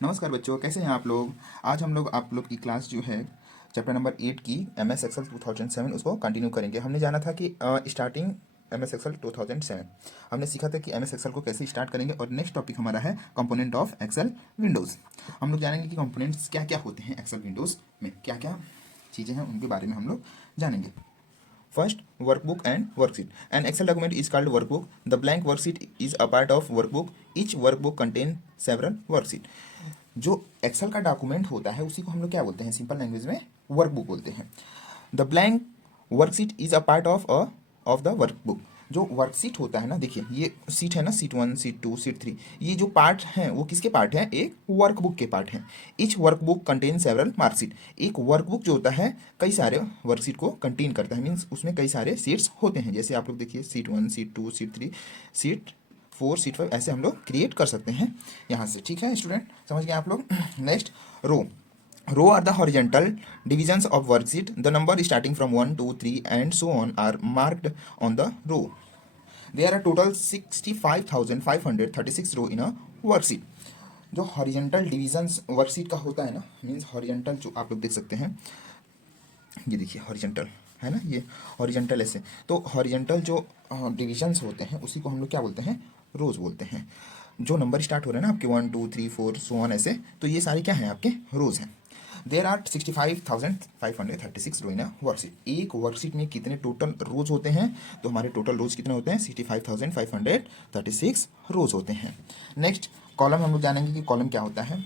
नमस्कार बच्चों, कैसे हैं आप लोग। आज हम लोग आप लोग की क्लास जो है चैप्टर नंबर 8 की MS एक्सेल 2007 उसको कंटिन्यू करेंगे। हमने जाना था कि स्टार्टिंग MS एक्सेल 2007 हमने सीखा था कि MS एक्सेल को कैसे स्टार्ट करेंगे। और नेक्स्ट टॉपिक हमारा है कंपोनेंट ऑफ एक्सेल विंडोज़। हम लोग जानेंगे कि कंपोनेंट्स क्या क्या होते हैं एक्सेल विंडोज़ में, क्या क्या चीज़ें हैं उनके बारे में हम लोग जानेंगे। First, workbook and worksheet. An Excel document is called workbook. The blank worksheet is a part of workbook. Each workbook contains several worksheet. जो एक्सेल का डॉक्यूमेंट होता है उसी को हम लोग क्या बोलते हैं, सिंपल लैंग्वेज में वर्कबुक बोलते हैं। The blank worksheet is a part of the workbook. जो वर्कशीट होता है ना, देखिए ये सीट है ना, सीट 1, सीट 2, सीट 3, ये जो पार्ट हैं वो किसके पार्ट हैं, एक वर्कबुक के पार्ट हैं। Each workbook contain several marksheet. एक वर्कबुक जो होता है कई सारे वर्कशीट को कंटेन करता है, मीन्स उसमें कई सारे सीट्स होते हैं। जैसे आप लोग देखिए seat 1, seat 2, seat 3, seat 4, seat 5, ऐसे हम लोग क्रिएट कर सकते हैं यहाँ से। ठीक है स्टूडेंट, समझ गए आप लोग। Next, row are the horizontal divisions of worksheet. The number starting from 1, 2, 3 and so on are marked on the row. There are total 65,536 row in a worksheet. जो हॉरिजेंटल डिविजन्स वर्कशीट का होता है ना, means horizontal जो आप लोग देख सकते हैं, ये देखिए हॉरिजेंटल है ना, ये हॉरिजेंटल ऐसे। तो हॉरिजेंटल जो डिविजन्स होते हैं उसी को हम लोग क्या बोलते हैं, रोज बोलते हैं। जो नंबर स्टार्ट हो रहे हैं ना आपके 1, 2, 3, 4 सो ऑन ऐसे, तो ये सारे क्या हैं, आपके रोज हैं। There are 65,536 rows in worksheet. एक वर्कशीट में कितने टोटल रोज होते हैं, तो हमारे टोटल रोज कितने होते हैं, 65,536 रोज होते हैं। नेक्स्ट, कॉलम हम लोग जानेंगे कि कॉलम क्या होता है।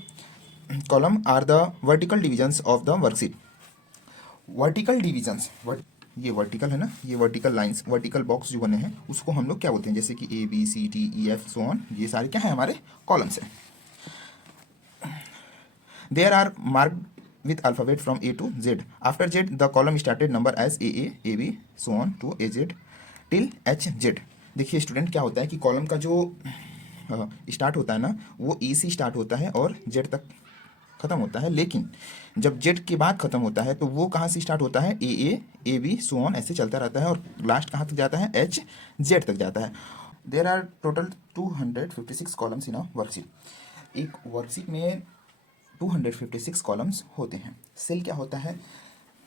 Column are the vertical divisions of the worksheet. Vertical divisions, ये वर्टिकल है ना, ये वर्टिकल लाइंस, वर्टिकल बॉक्स जो बने हैं उसको हम लोग क्या बोलते हैं, जैसे कि ABCDEF सो ऑन, ये सारे क्या है, हमारे कॉलम्स हैं। There are marked with alphabet from A to Z. After Z, the column started number as AA, AB, so on to AZ till HZ. देखिए स्टूडेंट, क्या होता है कि कॉलम का जो स्टार्ट होता है ना, वो A से स्टार्ट होता है और Z तक खत्म होता है। लेकिन जब Z के बाद खत्म होता है तो वो कहाँ से स्टार्ट होता है, AA, AB, so on ऐसे चलता रहता है और लास्ट कहाँ तक जाता है, HZ तक जाता है। There are total 256 columns in a worksheet. एक वर्कशीट में 256 कॉलम्स होते हैं। सेल क्या होता है,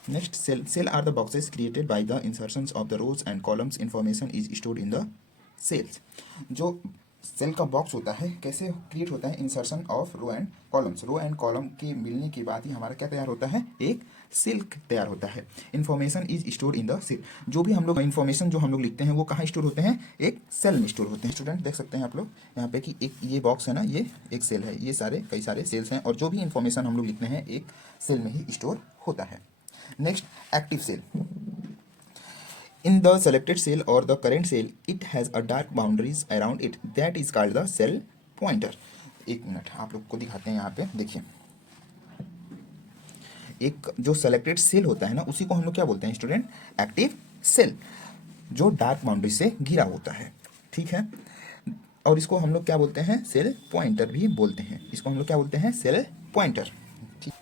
next, cell are the boxes created by the insertions of the rows and columns. Information is stored in the cells. जो सेल का box होता है कैसे क्रिएट होता है, insertion of row and columns. Row and column के मिलने के बाद ही हमारा क्या तैयार होता है, एक सेल तैयार होता है। Information is store in the cell. जो भी हम लोग इन्फॉर्मेशन जो हम लोग लिखते हैं वो कहाँ स्टोर होते हैं, एक सेल में स्टोर होते हैं। स्टूडेंट देख सकते हैं आप लोग यहाँ पे कि एक ये बॉक्स है ना, ये एक सेल है, ये सारे कई सारे सेल्स हैं और जो भी इन्फॉर्मेशन हम लोग लिखते हैं एक सेल में ही स्टोर होता है। Next, active cell. In the selected cell or the current cell, it has a dark boundaries around it. That is called the cell pointer. एक मिनट आप लोग को दिखाते हैं, यहाँ पे देखिए, एक जो सेलेक्टेड सेल होता है ना उसी को हम लोग क्या बोलते हैं स्टूडेंट, एक्टिव सेल, जो डार्क बाउंड्री से घिरा होता है। ठीक है, और इसको हम लोग क्या बोलते हैं, सेल पॉइंटर भी बोलते हैं। इसको हम लोग क्या बोलते हैं, cell pointer.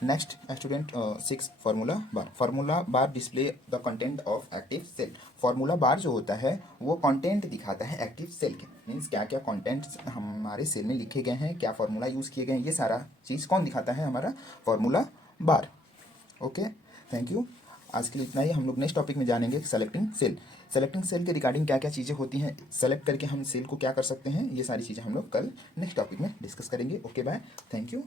Next student 6, formula bar. Formula bar display the content of active cell. Formula bar जो होता है वो कंटेंट दिखाता है एक्टिव सेल के, मीन्स क्या क्या कंटेंट्स हमारे सेल में लिखे गए हैं, क्या फार्मूला यूज़ किए गए हैं, ये सारा चीज़ कौन दिखाता है, हमारा formula bar. Okay, thank you. आज के लिए इतना ही। हम लोग नेक्स्ट टॉपिक में जानेंगे सेलेक्टिंग सेल। सेलेक्टिंग सेल के रिगार्डिंग क्या क्या चीज़ें होती हैं, सेलेक्ट करके हम सेल को क्या कर सकते हैं, ये सारी चीज़ें हम लोग कल नेक्स्ट टॉपिक में डिस्कस करेंगे। Okay bye, thank you.